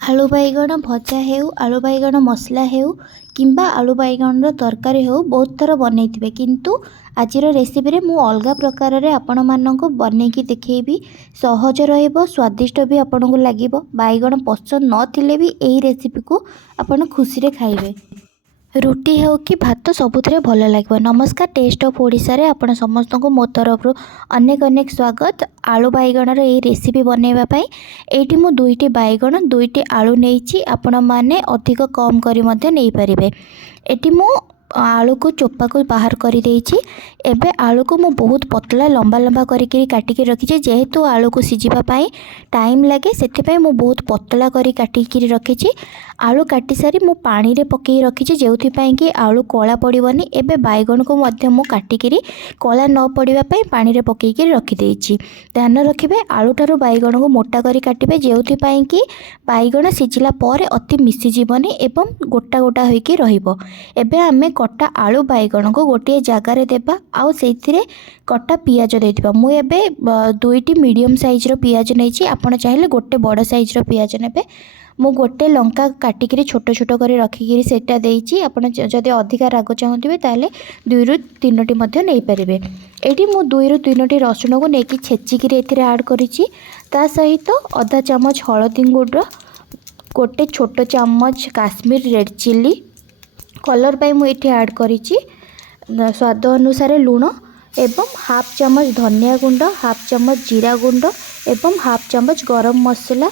आलू बैगण भजा हेउ आलू बैगण मसला हेउ किंबा आलू बैगण तरकारी हेउ बहुत थर बनैथिबे किंतु आजिर रेसिपी रे मु अलगा प्रकार रे आपण माननको बनेकी देखैबी। सहज रहइबो, स्वादिष्ट भी आपनको लागिबो। बैगण पसंद नथिले भी एही रेसिपी को आपण खुशी रे खाइबे। रुटी हो कि भात सबुथिरे भल लगे। नमस्कार, टेस्ट ऑफ ओडिशा रे आपण समस्त को मो तरफ अनेक अनेक स्वागत। आलू बैगण रे ये रेसिपी बनैबा पई एठी मु दुईटी बैगण दुईटी आलू नेइछि। आपण माने अधिक कम करी मध्ये नै परिबे। एठी मु आलू को चोपा को बाहर करी देइछि। एबे आलू को मु बहुत पतला लंबा लंबा करिके काटिके रखिछि। जेहेतु आलू को सिजिबा पई टाइम लागे सेति पई मु बहुत पतला करी काटिके रखिछि। आलू काटी सारी मु पानी रे पकई रखिछि जेउथि पई कि आलू कला पड़िबनी। एबे बैगण को मध्य मु काटिके कला न पड़िबा पई पानी रे पकईके रखि देइछि। ध्यान रखिबे आलू ठारू बैगण को मोटा करी काटिबे जेउथि पई कि बैगण सिजिला पर अति मिसी जीवनी एवं गोटा गोटा होइके रहिबो। एबे आमे कटा आलू बैगण को गोटे जगार देबा आउ सेथिरे कटा पियाज देथिबा। मु एबे दुईटी मीडियम साइज रो पियाज नैछि। आपण चाहिले गोटे बड़ साइज रो पियाज नेबे। मु गोटे लंका काटिकी छोट छोट कर रखिकी सेटा देइछि। आपण जदि अधिका राग चाहूथिबे ताले 2 रु 3टी मध्ये नै परिबे। एठी मु 2 रु 3टी रसुण को नेकी छेचिकी एथिरे ऐड करिछि। ता सहित आधा चामच हळदी गुंड, गोटे छोट चामच काश्मीर रेड चिल्ली कलर पाई मु एठी ऐड करिछि। स्वाद अनुसार लूण एवं हाफ चामच धनिया गुंड, हाफ चम्मच जीरा गुंड एवं हाफ चम्मच गरम मसला।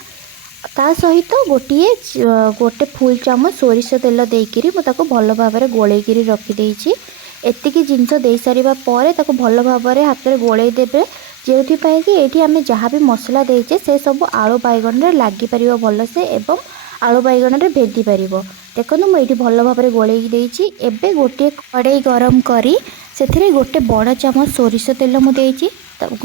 ता सहित गोटे फुल चामच सोरिष तेल देइकिरी मु ताको भल भाबरे गोळेइकिरी रखि देइछि। एतिकी जिंस देइ सारिबा परे ताको भल भाबरे हाथ रे गोळेइ देबे जेउथि पई कि एठी हमें जहाँ भी मसला देइछे से सब आलू बैगण रे लागि परिबो भल से एवं आलू बैगण रे भेदी परिबो। देखो मुझे भल भाव गोलैक देइछि। एबे गोटे कड़ाई गरम करी सेथिरे गोटे बड़ चामच सोरिष तेल मु देइछि।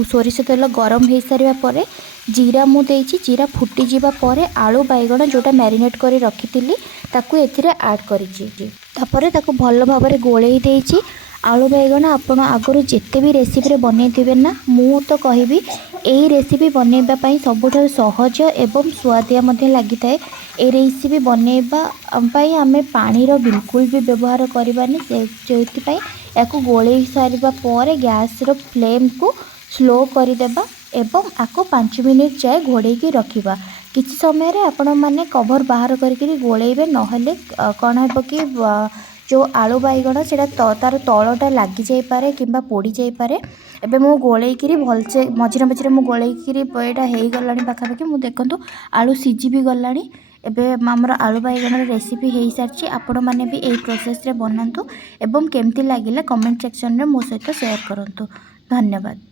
सोरिष तेल गरम हो सारा पर जीरा मु देइछि। जीरा फुटी जिबा परे आलू बैगण जोटा मैरिनेट करी रखिथिली ताकू एथिरे ऐड करिछि। तापरे ताकू भल भाव गोलैक देइछि। आलू बैगण आपण आगुरी जिते भी रेसिपी रे बनैथिबे ना, मु तो कहबी एही रेसिपी बनैबा पई सबुठारु सहज एवं स्वादिया मध्ये लागिथाए। ए रेसिपी बनैबा पई आमे पानी रो बिल्कुल भी व्यवहार करबानी। जेति पई याकू गोळेई सारिबा पर गैस रो फ्लेम को स्लो करदेबा एवं आको 5 मिनिट जाए घोड़ेकी रखिबा। किछि समय रे आपण माने कवर बाहर करके गोळेइबे, नहले कोन हेबो कि जो आलू बैगण से तार तलटा लगी जाई पारे किंबा पोड़ी जाई पारे। एबे मु गोळेइकिरी भलसे मझिरे मझिरे मु गोळेइकिरी एटा हेई गलानी पाखापाखि। मु देखंतु आलू सिझी भी गलानी। एबे हमर आलू बैगण रेसिपी हेई सारछि। आपण माने भी एई प्रोसेस रे बनांतु एवं केमती लागिला कमेंट सेक्शन रे मो सहित शेयर करंतु। धन्यवाद।